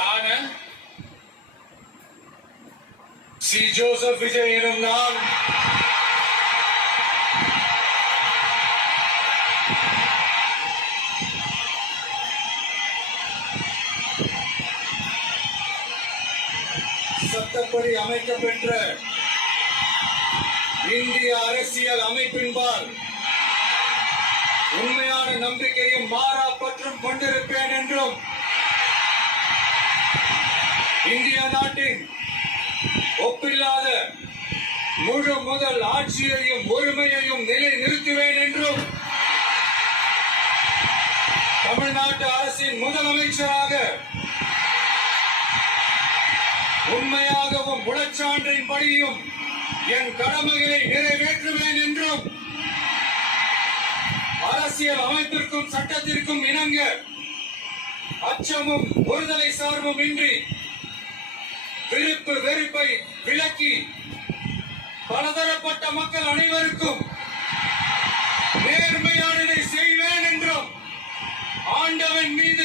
நான் C. Joseph Vijay எனும் நான் சட்டப்படி அமைக்கப்பெற்ற இந்திய அரசியல் அமைப்பின்பால் உண்மையான நம்பிக்கையும் மாறா பற்றும் கொண்டிருப்பேன் என்றும் இந்திய நாட்டின் ஒப்பில்லாத முழு முதல் ஆட்சியையும் ஒருமையையும் நிலை நிறுத்துவேன் என்றும் தமிழ்நாட்டு அரசின் முதலமைச்சராக உண்மையாகவும் முழச்சான்றின்படியும் என் கடமைகளை நிறைவேற்றுவேன் என்றும் அரசியல் அமைப்பிற்கும் சட்டத்திற்கும் இணங்க அச்சமும் ஒருதலை சார்பும் இன்றி விருப்பு வெறுப்பை விலக்கி பலதரப்பட்ட மக்கள் அனைவருக்கும் நேர்மையானதை செய்வேன் என்றும் ஆண்டவன் மீது